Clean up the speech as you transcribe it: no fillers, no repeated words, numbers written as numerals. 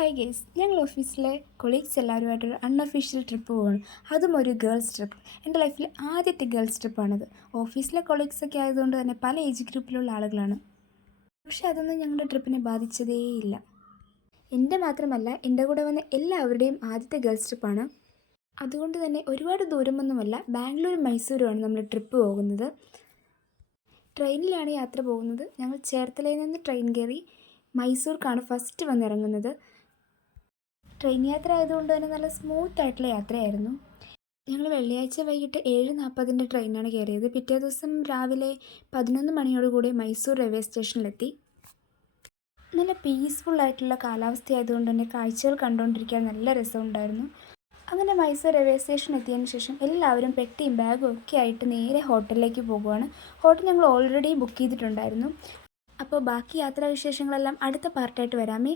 Hi guys, ഞങ്ങൾ ഓഫീസിലെ colleagues എല്ലാവരുമായിട്ടൊരു unofficial trip പോവാണ്. അതും ഒരു ഗേൾസ് ട്രിപ്പ്. എൻ്റെ ലൈഫിലെ ആദ്യത്തെ ഗേൾസ് ട്രിപ്പാണത്. ഓഫീസിലെ കൊളീഗ്സൊക്കെ ആയതുകൊണ്ട് തന്നെ പല ഏജ് ഗ്രൂപ്പിലുള്ള ആളുകളാണ്. പക്ഷെ അതൊന്നും ഞങ്ങളുടെ ട്രിപ്പിനെ ബാധിച്ചതേയില്ല. എൻ്റെ മാത്രമല്ല, എൻ്റെ കൂടെ വന്ന എല്ലാവരുടെയും ആദ്യത്തെ ഗേൾസ് ട്രിപ്പാണ്. അതുകൊണ്ട് തന്നെ ഒരുപാട് ദൂരമൊന്നുമല്ല, ബാംഗ്ലൂരും മൈസൂരുമാണ് നമ്മൾ ട്രിപ്പ് പോകുന്നത്. ട്രെയിനിലാണ് യാത്ര പോകുന്നത്. ഞങ്ങൾ ചേർത്തലയിൽ നിന്ന് ട്രെയിൻ കയറി മൈസൂർക്കാണ് ഫസ്റ്റ് വന്നിറങ്ങുന്നത്. ട്രെയിൻ യാത്ര ആയതുകൊണ്ട് തന്നെ നല്ല സ്മൂത്തായിട്ടുള്ള യാത്രയായിരുന്നു. ഞങ്ങൾ വെള്ളിയാഴ്ച വൈകിട്ട് 7:40 ട്രെയിനാണ് കയറിയത്. പിറ്റേ ദിവസം രാവിലെ 11 മണിയോടുകൂടി മൈസൂർ റെയിൽവേ സ്റ്റേഷനിലെത്തി. നല്ല പീസ്ഫുള്ളായിട്ടുള്ള കാലാവസ്ഥയായതുകൊണ്ട് തന്നെ കാഴ്ചകൾ കണ്ടുകൊണ്ടിരിക്കാൻ നല്ല രസമുണ്ടായിരുന്നു. അങ്ങനെ മൈസൂർ റെയിൽവേ സ്റ്റേഷൻ എത്തിയതിന് ശേഷം എല്ലാവരും പെട്ടിയും ബാഗും ഒക്കെ ആയിട്ട് നേരെ ഹോട്ടലിലേക്ക് പോകുകയാണ്. ഹോട്ടൽ ഞങ്ങൾ ഓൾറെഡി ബുക്ക് ചെയ്തിട്ടുണ്ടായിരുന്നു. അപ്പോൾ ബാക്കി യാത്രാവിശേഷങ്ങളെല്ലാം അടുത്ത പാർട്ടായിട്ട് വരാമേ.